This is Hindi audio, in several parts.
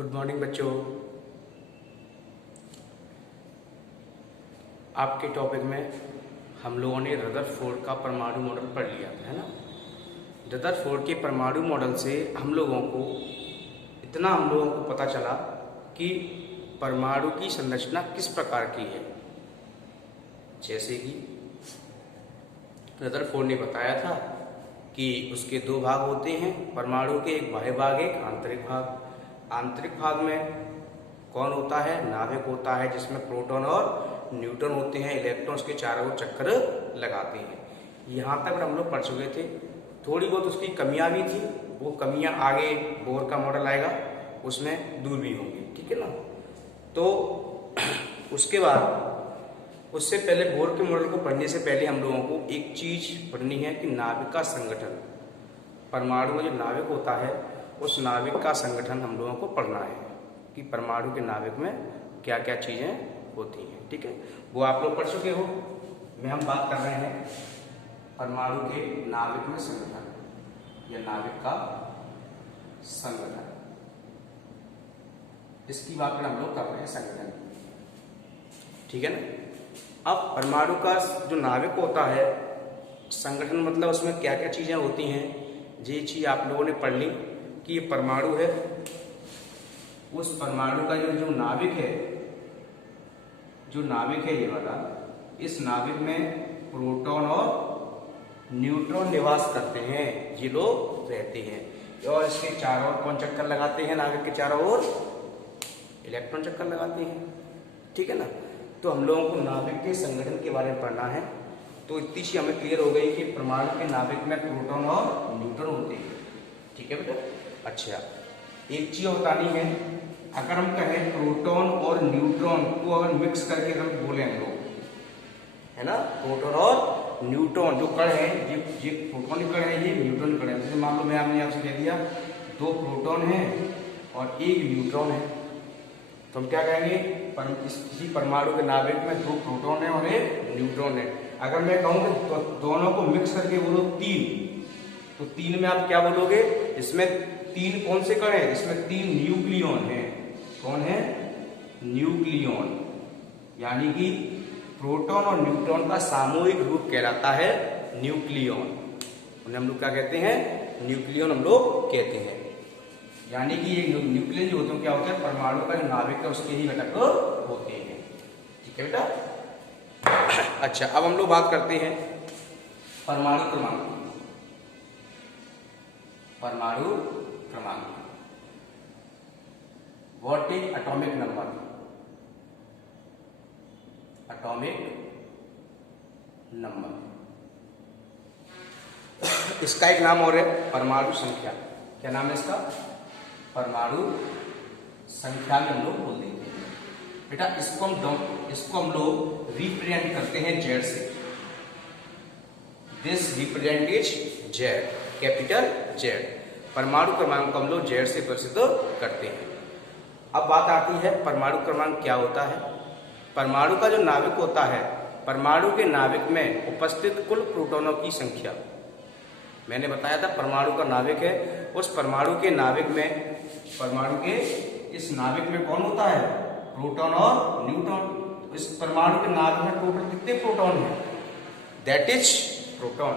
गुड मॉर्निंग बच्चों। आपके टॉपिक में हम लोगों ने रदरफोर्ड का परमाणु मॉडल पढ़ लिया था, है ना। रदरफोर्ड के परमाणु मॉडल से हम लोगों को पता चला कि परमाणु की संरचना किस प्रकार की है। जैसे कि रदरफोर्ड ने बताया था कि उसके दो भाग होते हैं परमाणु के, एक बाह्य भाग एक आंतरिक भाग। आंतरिक भाग में कौन होता है? नाभिक होता है, जिसमें प्रोटॉन और न्यूट्रॉन होते हैं, इलेक्ट्रॉन्स के चारों ओर चक्कर लगाते हैं। यहाँ तक हम लोग पढ़ चुके थे। थोड़ी बहुत उसकी कमियां भी थी, वो कमियां आगे बोर का मॉडल आएगा उसमें दूर भी होंगी, ठीक है ना। तो उसके बाद उससे पहले बोर के मॉडल को पढ़ने से पहले हम लोगों को एक चीज पढ़नी है कि नाभिक का संगठन। परमाणु में जो नाभिक होता है उस नाभिक का संगठन हम लोगों को पढ़ना है कि परमाणु के नाभिक में क्या क्या चीजें होती हैं, ठीक है। वो आप लोग पढ़ चुके हो। में हम बात कर रहे हैं परमाणु के नाभिक में संगठन या नाभिक का संगठन, इसकी बात हम लोग कर रहे हैं, संगठन, ठीक है ना। अब परमाणु का जो नाभिक होता है संगठन मतलब उसमें क्या क्या चीजें होती हैं, ये चीज आप लोगों ने पढ़ ली कि ये परमाणु है। उस परमाणु का जो नाभिक है ये वाला, इस नाभिक में प्रोटॉन और न्यूट्रॉन निवास करते हैं, ये लोग रहते हैं। और इसके चारों ओर कौन चक्कर लगाते हैं? नाभिक के चारों ओर इलेक्ट्रॉन चक्कर लगाते हैं, ठीक है ना। तो हम लोगों को नाभिक के संगठन के बारे में पढ़ना है। तो इतनी सी हमें क्लियर हो गई कि परमाणु के नाभिक में प्रोटॉन और न्यूट्रॉन होते हैं, ठीक है बेटा। अच्छा, एक चीज बतानी है, अगर हम कहें प्रोटॉन और न्यूट्रॉन को अगर मिक्स करके अगर बोले हम लोग, है ना, प्रोटॉन और न्यूट्रॉन जो कण है, ये प्रोटॉन कण है, ये न्यूट्रॉन कण है। जैसे मान लो मैंने आपसे कह दिया दो प्रोटॉन है और एक न्यूट्रॉन है, तो हम क्या कहेंगे? किसी परमाणु के नाभिक में दो प्रोटॉन है और एक न्यूट्रॉन है। अगर मैं कहूँ तो दोनों को मिक्स करके बोलो तीन, तो तीन में आप क्या बोलोगे? इसमें तीन कौन से कण है? इसमें तीन न्यूक्लियॉन है। कौन है? न्यूक्लियॉन। यानी कि प्रोटॉन और न्यूट्रॉन का सामूहिक रूप कहलाता है न्यूक्लियॉन। उन्हें हम लोग क्या कहते हैं? न्यूक्लियॉन हम लोग कहते हैं। यानी कि ये न्यूक्लियन जो होते हैं क्या होता है? परमाणु का जो नाभिक है उसके ही घटक होते हैं, ठीक है बेटा। अच्छा, अब हम लोग बात करते हैं परमाणु क्रमांक। परमाणु क्रमांक, what is atomic number? Atomic number, इसका एक नाम और है परमाणु संख्या। क्या नाम है इसका? परमाणु संख्या में हम लोग बोल देते हैं बेटा। इसको हम लोग रिप्रेजेंट करते हैं जेड से। This represent is Z, capital Z. परमाणु क्रमांक को हम लोग जेड से प्रसिद्ध करते हैं। अब बात आती है परमाणु क्रमांक क्या होता है। परमाणु का जो नाभिक होता है, परमाणु के नाभिक में उपस्थित कुल प्रोटॉनों की संख्या। मैंने बताया था परमाणु का नाभिक है, उस परमाणु के नाभिक में, परमाणु के इस नाभिक में कौन होता है? प्रोटॉन और न्यूट्रॉन। इस परमाणु के नाभिक में टोटल कितने प्रोटॉन हैं? दैट इज प्रोटॉन,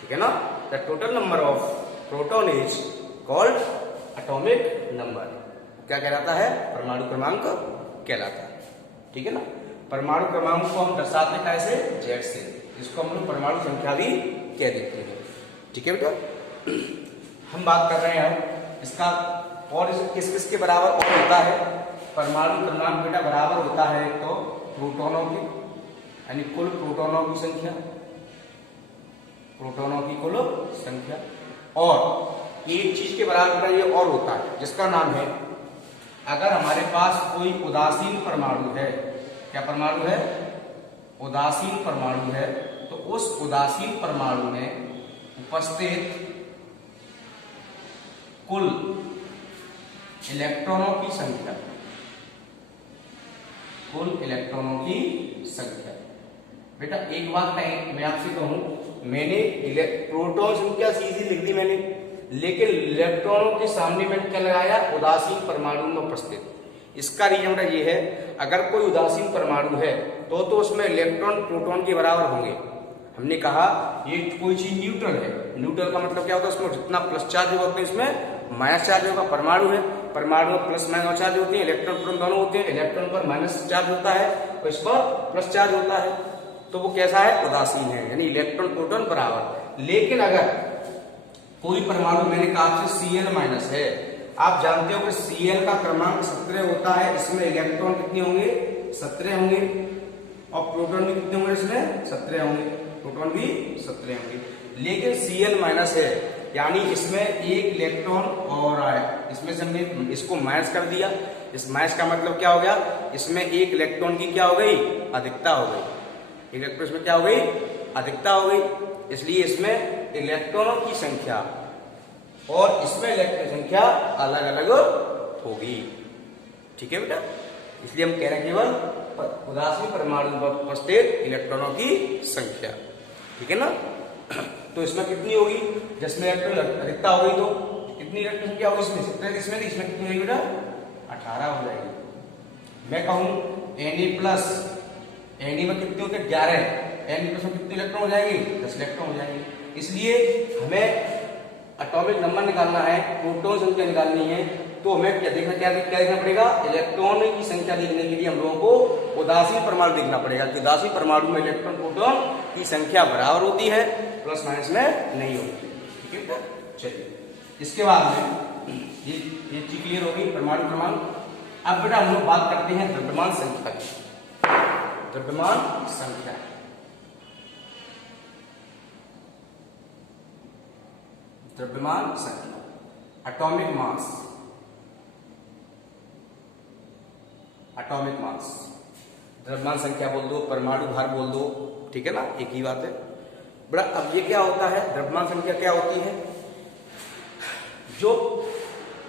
ठीक है ना। The total number of proton is called atomic number. क्या कहलाता है? परमाणु क्रमांक कहलाता है, ठीक है ना। परमाणु क्रमांक को हम दर्शाते हैं कैसे? जेड से। इसको हम लोग परमाणु संख्या भी कह देते हैं, ठीक है बेटा। हम बात कर रहे हैं इसका और किस किस के बराबर और होता है। परमाणु क्रमांक बेटा बराबर होता है तो प्रोटॉनों की, यानी कुल प्रोटॉनों की संख्या, प्रोटॉनों की कुल संख्या। और एक चीज के बराबर ये और होता है जिसका नाम है, अगर हमारे पास कोई उदासीन परमाणु है, क्या परमाणु है? उदासीन परमाणु है, तो उस उदासीन परमाणु में उपस्थित कुल इलेक्ट्रॉनों की संख्या, कुल इलेक्ट्रॉनों की संख्या। बेटा एक बात मैं आपसे कहूं, मैंने प्रोटॉन संख्या सीधी लिख दी मैंने, लेकिन इलेक्ट्रॉनों के सामने मैंने क्या लगाया, उदासीन परमाणु में उपस्थित। इसका रीजन ये है, अगर कोई उदासीन परमाणु है तो उसमें इलेक्ट्रॉन प्रोटॉन के बराबर होंगे। हमने कहा ये कोई चीज न्यूट्रल है, न्यूट्रल का मतलब क्या होता है, उसमें जितना प्लस चार्ज होगा उतना इसमें माइनस चार्ज होगा। परमाणु है, परमाणु में प्लस माइनस चार्ज होते हैं, इलेक्ट्रॉन प्रोटॉन दोनों होते हैं। इलेक्ट्रॉन पर माइनस चार्ज होता है और इस पर प्लस चार्ज होता है, तो वो कैसा है, उदासीन है, यानी इलेक्ट्रॉन प्रोटॉन बराबर। लेकिन अगर कोई परमाणु, मैंने कहा आपसे Cl माइनस है, आप जानते हो कि Cl का क्रमांक 17 होता है, इसमें इलेक्ट्रॉन कितने होंगे, 17 होंगे, और प्रोटॉन भी कितने होंगे, इसमें 17 होंगे, प्रोटॉन भी 17 होंगे। लेकिन Cl माइनस है, यानी इसमें एक इलेक्ट्रॉन और आया, इसमें से हमने इसको माइनस कर दिया। इस माइनस का मतलब क्या हो गया, इसमें एक इलेक्ट्रॉन की क्या हो गई, अधिकता हो गई। इलेक्ट्रॉन में क्या हो गई, अधिकता हो गई, इसलिए इसमें इलेक्ट्रॉनों की संख्या और इसमें इलेक्ट्रॉन की संख्या अलग अलग होगी। ठीक है बेटा, इसलिए हम कह रहे हैं केवल उदासीन परमाणु में उपस्थित इलेक्ट्रॉनों की संख्या। ठीक है ना, तो इसमें कितनी होगी, जिसमें इलेक्ट्रॉन अधिकता हो गई तो कितनी इलेक्ट्रॉन संख्या होगी, इसमें 17, इसमें कितनी होगी बेटा, 18 हो जाएगी। मैं कहूं Na में कितने होते हैं, 11, Na+ में कितने इलेक्ट्रॉन हो जाएंगे, 10 इलेक्ट्रॉन हो जाएंगे। इसलिए हमें एटॉमिक नंबर निकालना है, प्रोटॉन संख्या निकालनी है, तो हमें क्या देखना पड़ेगा, इलेक्ट्रॉन की संख्या देखने के लिए हम लोगों को उदासीन परमाणु देखना पड़ेगा कि उदासीन परमाणु में इलेक्ट्रॉन प्रोटॉन की संख्या बराबर होती है, प्लस माइनस में नहीं होती। ठीक है बेटा, चलिए इसके बाद में ये चीज क्लियर होगी, परमाणु क्रमांक। अब बेटा हम लोग बात करते हैं द्रव्यमान संख्या की। द्रव्यमान संख्या, द्रव्यमान संख्या, एटॉमिक मास, एटॉमिक मास, द्रव्यमान संख्या बोल दो, परमाणु भार बोल दो, ठीक है ना, एक ही बात है बड़ा। अब ये क्या होता है, द्रव्यमान संख्या क्या होती है, जो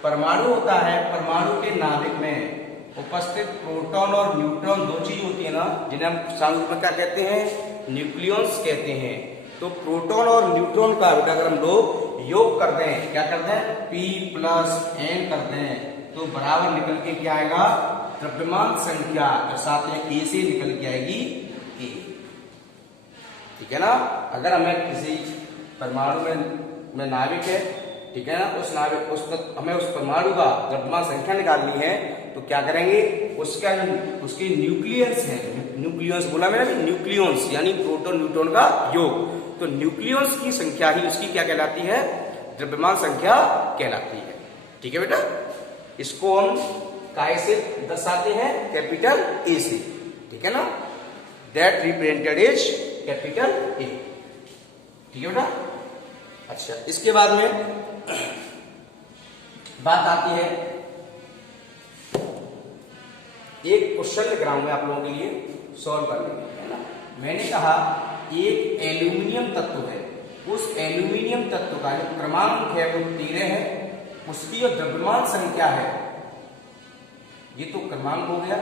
परमाणु होता है, परमाणु के नाभिक में उपस्थित प्रोटॉन और न्यूट्रॉन दो चीज होती है ना, जिन्हें हम सांख्यिक में क्या कहते हैं, न्यूक्लियॉन्स कहते हैं। तो प्रोटॉन और न्यूट्रॉन का अगर हम लोग योग कर दें, क्या करते हैं, P+N कर दें, तो बराबर निकल के क्या आएगा, द्रव्यमान संख्या, साथ में A से निकल के आएगी A। ठीक है ना, अगर हमें किसी परमाणु में नाभिक है, ठीक है ना, उस नाभिक हमें उस परमाणु का द्रव्यमान संख्या निकालनी है, तो क्या करेंगे, उसके न्यूक्लियस है, न्यूक्लियस बोला मैंने, न्यूक्लियॉन्स यानी प्रोटॉन न्यूट्रॉन का योग, तो न्यूक्लियॉन्स की संख्या ही उसकी क्या कहलाती है, द्रव्यमान संख्या कहलाती है। ठीक है बेटा, इसको हम काय से दर्शाते हैं, कैपिटल A से। ठीक है ना, that represented is capital A। ठीक है बेटा, अच्छा इसके बाद में बात आती है, एक क्वेश्चन लिख रहा हूं मैं आप लोगों के लिए सॉल्व करने के लिए, है ना। मैंने कहा एक एल्यूमिनियम तत्व है, उस एल्यूमिनियम तत्व का जो क्रमांक है वो 13 है, उसकी जो द्रव्यमान संख्या है, ये तो क्रमांक हो गया,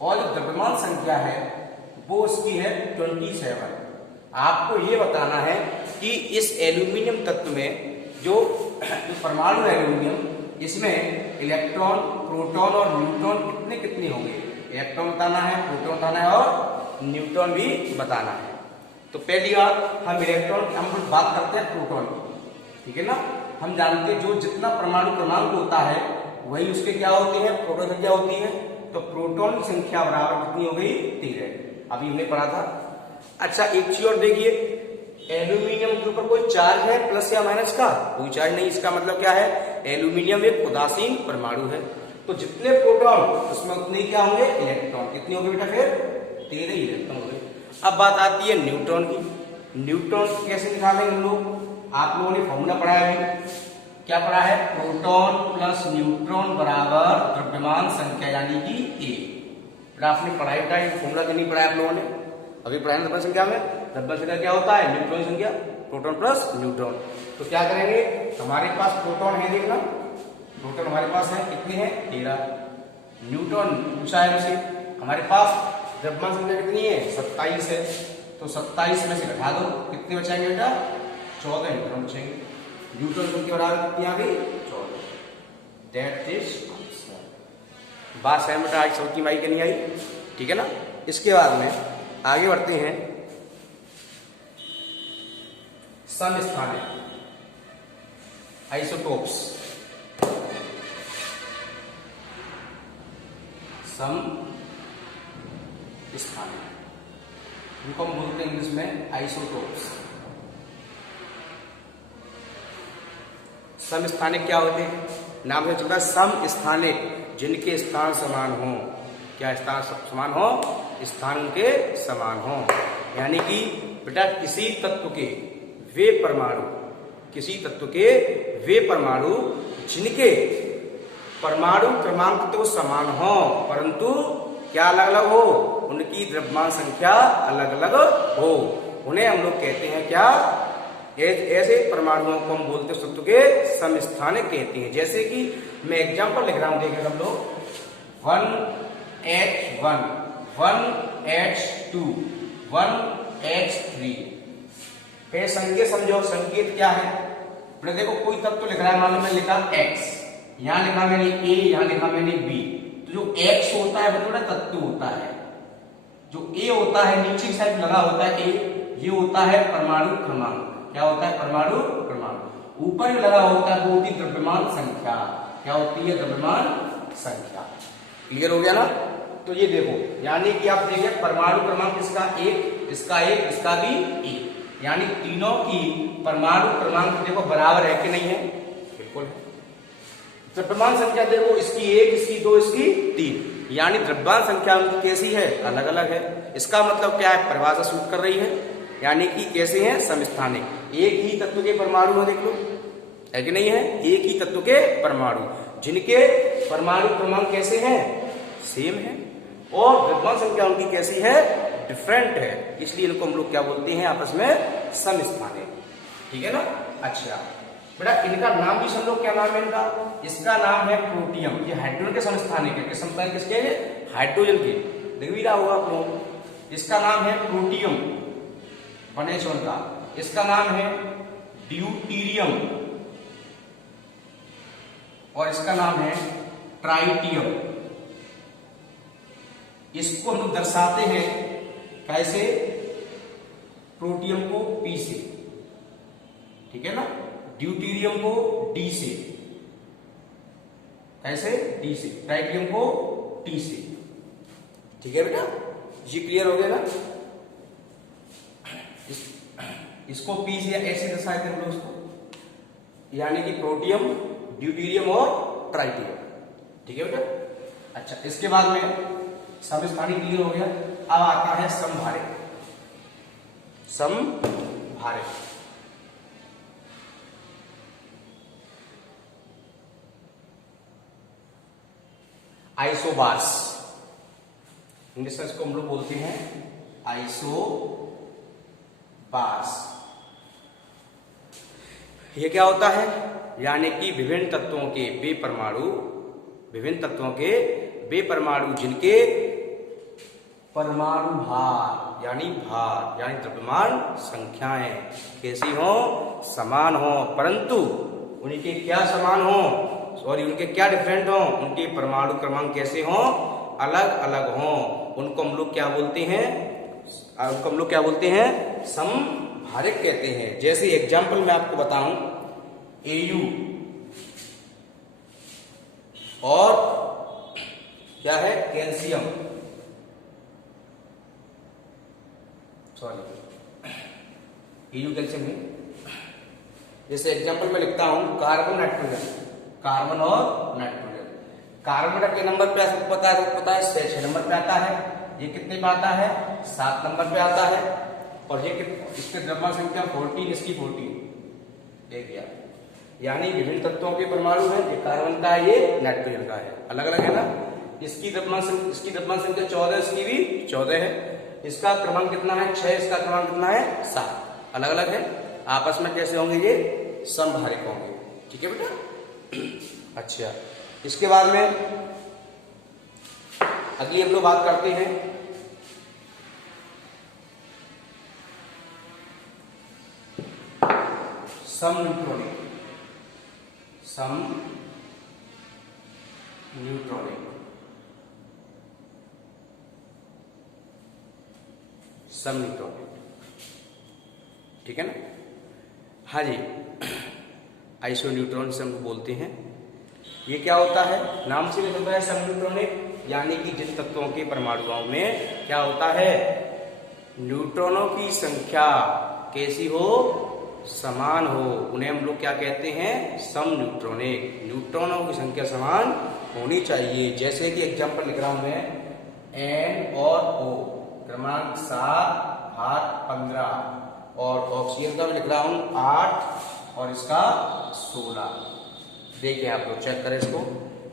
और जो द्रव्यमान संख्या है वो उसकी है 27। आपको ये बताना है कि इस एल्यूमिनियम तत्व में जो परमाणु है एल्यूमिनियम, इसमें इलेक्ट्रॉन, प्रोटॉन और न्यूट्रॉन कितने कितने होंगे, इलेक्ट्रॉन बताना है, प्रोटॉन बताना है और न्यूट्रॉन भी बताना है। तो पहली बात हम इलेक्ट्रॉन की, हम बात करते हैं प्रोटॉन की। ठीक है ना, हम जानते हैं जो जितना परमाणु क्रमांक होता है वही उसके क्या होती है, प्रोटॉन संख्या होती है। तो प्रोटॉन की संख्या बराबर कितनी हो गई, 13, अभी हमने पढ़ा था। अच्छा एक चीज और देखिए, एल्यूमिनियम के ऊपर कोई चार्ज है प्लस या माइनस का, कोई चार्ज नहीं। इसका मतलब क्या है, एल्यूमिनियम एक उदासीन परमाणु है, तो जितने प्रोटॉन उसमें उतने क्या होंगे, इलेक्ट्रॉन। कितने होंगे बेटा, फिर 13 इलेक्ट्रॉन होंगे। अब बात आती है न्यूट्रॉन की। न्यूट्रॉन कैसे निकालेंगे हम लोग, आप लोगों ने फॉर्मूला पढ़ा है, क्या पढ़ा है, प्रोटॉन प्लस न्यूट्रॉन बराबर द्रव्यमान संख्या यानी कि A। आपने पढ़ाई का फॉर्मूला तो नहीं पढ़ाया आप लोगों ने, अभी पढ़ाया द्रव्यमान संख्या में। द्रव्यमान संख्या क्या होता है, न्यूट्रॉन संख्या, प्रोटॉन प्लस न्यूट्रॉन। तो क्या करेंगे, हमारे पास प्रोटॉन है, देखना प्रोटॉन हमारे पास है, कितने हैं, 13। न्यूट्रॉन पूछा है हमसे, हमारे पास द्रव्यमान संख्या कितनी है, 27 है। तो 27 में से घटा दो, कितने बचाएंगे बेटा, 14 इलेक्ट्रॉन बचेंगे। न्यूट्रॉन के बराबर कितनी आ गई 14। That is answer. बात सहमत आई सबकी माई की नहीं आई, ठीक है ना। इसके बाद में आगे बढ़ते हैं समस्थानिक आइसोटोप्स। समस्थानिक इनको हम बोलते हैं इंग्लिश में आइसोटोप्स। समस्थानिक क्या होते हैं, नाम से चलता है समस्थानिक, जिनके स्थान समान हो। क्या स्थान समान हो, स्थान उनके समान हो। यानी कि बेटा किसी तत्व के वे परमाणु, किसी तत्व के वे परमाणु जिनके परमाणु क्रमांक तो समान हो परंतु क्या अलग अलग हो, उनकी द्रव्यमान संख्या अलग अलग हो, उन्हें हम लोग कहते हैं क्या, ऐसे परमाणुओं को हम बोलते हैं तत्व के समस्थानिक कहते हैं। जैसे कि मैं एग्जांपल लिख रहा हूं, देखें हम लोग 1H1 1H2 1H3। फिर संकेत समझो, संकेत क्या है। देखो कोई तत्व लिख रहा है, मान लो मैं लिखा X, यहां लिखा मैंने A, यहां लिखा मैंने B। तो जो X होता है वो तत्व होता है, जो A होता है नीचे की साइड लगा होता है A, ये होता है परमाणु क्रमांक। क्या होता है, परमाणु क्रमांक। ऊपर जो लगा होता है वो होती है द्रव्यमान संख्या। क्या होती है, द्रव्यमान संख्या। क्लियर हो गया ना। तो ये देखो, यानी कि आप देखिए परमाणु क्रमांक इसका एक, इसका एक, इसका भी एक, यानी तीनों की परमाणु क्रमांक देखो बराबर है कि नहीं है, बिल्कुल है। द्रव्यमान संख्या देखो, इसकी एक, इसकी दो, इसकी तीन, यानी द्रव्यमान संख्या उनकी कैसी है, अलग अलग है। इसका मतलब क्या है, परिभाषा सूट कर रही है, यानी कि कैसे हैं, समस्थानिक। एक ही तत्व के परमाणु है, देख लो है कि नहीं है, एक ही तत्व के परमाणु जिनके परमाणु क्रमांक कैसे हैं, सेम है, और द्रव्यमान संख्या उनकी कैसी है, डिफरेंट है। इसलिए इनको हम लोग क्या बोलते हैं आपस में, समस्थानिक। ठीक है ना। अच्छा बेटा इनका नाम भी समझो, क्या नाम है इनका, इसका नाम है प्रोटियम। ये हाइड्रोजन के समस्थानिक है, किस समस्थानिक किसके, हाइड्रोजन के, देख भी रहा होगा आप लोग। इसका नाम है प्रोटियम 1H1 का, इसका नाम है ड्यूटीरियम, और इसका नाम है ट्राइटियम। इसको हम लोग दर्शाते हैं कैसे, प्रोटियम को P से, ठीक है ना, ड्यूटीरियम को D से, कैसे, D से, ट्राइटियम को T से। ठीक है बेटा, ये क्लियर हो गया ना। इसको P से ऐसे दर्शाते हैं हम लोग इसको, यानी कि प्रोटियम, ड्यूटीरियम और ट्राइटियम। ठीक है बेटा। अच्छा इसके बाद में समस्थानिक क्लियर हो गया। अब आता है समभारित। समभारित आइसोबार्स, इंग्लिश में इसको हम लोग बोलते हैं आइसोबार्स। ये क्या होता है, यानी कि विभिन्न तत्वों के वे परमाणु, विभिन्न तत्वों के वे परमाणु जिनके परमाणु भार यानी द्रव्यमान संख्याएं कैसी हो, समान हो, परंतु उनके क्या समान हो, सॉरी उनके क्या डिफरेंट हो, उनके परमाणु क्रमांक कैसे हो, अलग अलग हो। उनको हम लोग क्या बोलते हैं, उनको हम लोग क्या बोलते हैं, समभारित कहते हैं। जैसे एग्जाम्पल मैं आपको बताऊं, Au और क्या है, कैल्शियम, सॉरी Au कैल्शियम है। जैसे एग्जाम्पल में लिखता हूं कार्बन नाइट्रोजन, कार्बन और नाइट्रोजन। कार्बन के नंबर पे पता है 6 नंबर पे आता है, ये कितने पे आता है, 7 नंबर पे आता है, और ये इसके द्रव्यमान संख्या 14, इसकी 14, देख लिया। यानी विभिन्न तत्वों के परमाणु है, ये कार्बन का है, ये नाइट्रोजन का है, अलग अलग है ना। इसकी द्रव्यमान संख्या 14, इसकी भी 14 है। इसका क्रमांक कितना है, 6, इसका क्रमांक कितना है, 7, अलग अलग है। आपस में कैसे होंगे, ये समभारित होंगे। ठीक है बेटा। अच्छा इसके बाद में अगली हम लोग बात करते हैं समन्यूट्रॉनिक। सम न्यूट्रॉनिक, सम न्यूट्रॉनिक, ठीक है ना। हाँ जी, आइसोन्यूट्रॉन से हम बोलते हैं। ये क्या होता है, नाम से भी पता है सम न्यूट्रॉनिक, यानी कि जिन तत्वों के परमाणुओं में क्या होता है, न्यूट्रॉनों की संख्या कैसी हो, समान हो, उन्हें हम लोग क्या कहते हैं, सम न्यूट्रॉनिक। न्यूट्रॉनों की संख्या समान होनी चाहिए। जैसे कि एग्जांपल लिख रहा हूं मैं, N और O क्रमांक 7 भाग 15, और ऑक्सीजन का भी लिख रहा हूं 8 और इसका 16। देखिए आप लोग चेक करें इसको,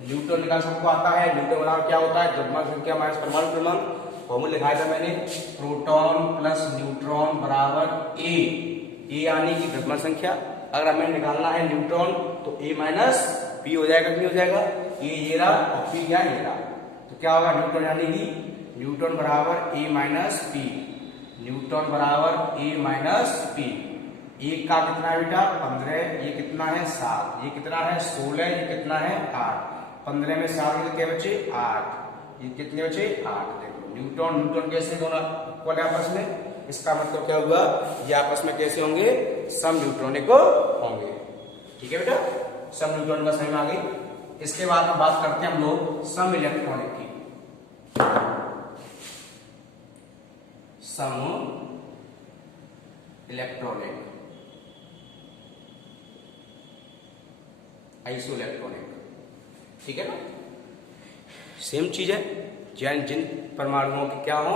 न्यूट्रॉन निकाल सबको आता है। न्यूट्रॉन बराबर क्या होता है, द्रव्यमान संख्या माइनस परमाणु क्रमांक। फॉर्मूला लिखाया था मैंने, प्रोटॉन प्लस न्यूट्रॉन बराबर ए यानी कि द्रव्यमान संख्या। अगर हमें निकालना है न्यूट्रॉन तो ए माइनस पी हो जाएगा, नहीं हो जाएगा, ये रहा और पी क्या ये रहा, तो क्या होगा, न्यूट्रॉन यानी कि न्यूट्रॉन बराबर ए माइनस पी, न्यूट्रॉन बराबर ए माइनस पी। एक का कितना है बेटा 15, ये कितना है 7, ये कितना है 16, ये कितना है 8, 15 में 7 कितने बचे 8, ये कितने बचे 8। देखो न्यूट्रॉन न्यूट्रॉन कैसे दोनों इक्वल है आपस में, इसका मतलब क्या हुआ, ये आपस में कैसे होंगे, सम न्यूट्रॉनिक होंगे, ठीक है बेटा, सम न्यूट्रॉन का समझ में आ गई। इसके बाद में बात करते हैं हम लोग सम इलेक्ट्रॉनिक की। सम इलेक्ट्रॉनिक, आइसो इलेक्ट्रॉनिक, ठीक है ना, सेम चीज है। जिन परमाणुओं की क्या हो,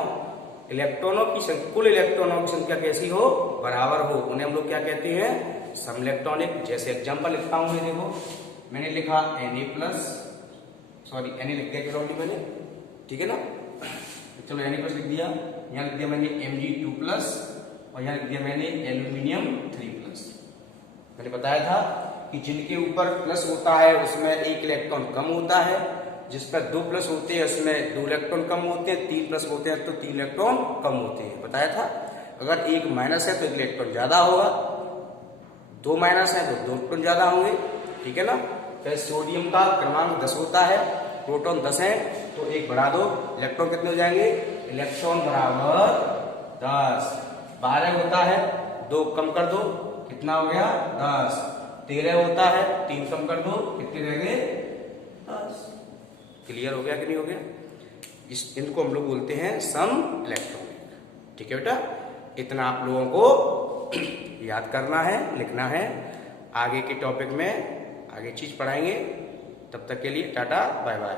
इलेक्ट्रॉनों की कुल इलेक्ट्रॉनों की संख्या कैसी हो, बराबर हो, उन्हें हम लोग क्या कहते हैं, सम इलेक्ट्रॉनिक। जैसे एग्जांपल लिखता हूं, देखो मैंने लिखा Na+, सॉरी Na लिख दिया चलो मैंने, ठीक है ना, चलो Na+ लिख दिया, यहाँ लिख दिया मैंने Mg2+, और यहाँ लिख दिया मैंने एल्यूमिनियम 3+। मैंने बताया था कि जिनके ऊपर प्लस होता है उसमें एक इलेक्ट्रॉन कम होता है, जिस पर 2 प्लस होते हैं उसमें 2 इलेक्ट्रॉन कम होते हैं, 3 प्लस होते हैं तो 3 इलेक्ट्रॉन कम होते हैं, बताया था। अगर एक माइनस है तो 1 इलेक्ट्रॉन ज्यादा होगा, 2 माइनस है तो 2 इलेक्ट्रॉन ज्यादा होंगे, ठीक है ना। तो सोडियम का क्रमांक 10 होता है, प्रोटॉन 10 है, तो एक बढ़ा दो, इलेक्ट्रॉन कितने हो जाएंगे, इलेक्ट्रॉन बराबर 10। 12 होता है, 2 कम कर दो, कितना हो गया 10। 13 होता है, 3 कम कर दो, कितने रह गए 10। क्लियर हो गया कि नहीं हो गया, इनको हम लोग बोलते हैं सम इलेक्ट्रॉनिक, ठीक है बेटा। इतना आप लोगों को याद करना है, लिखना है, आगे के टॉपिक में आगे चीज पढ़ाएंगे। तब तक के लिए टाटा बाय बाय।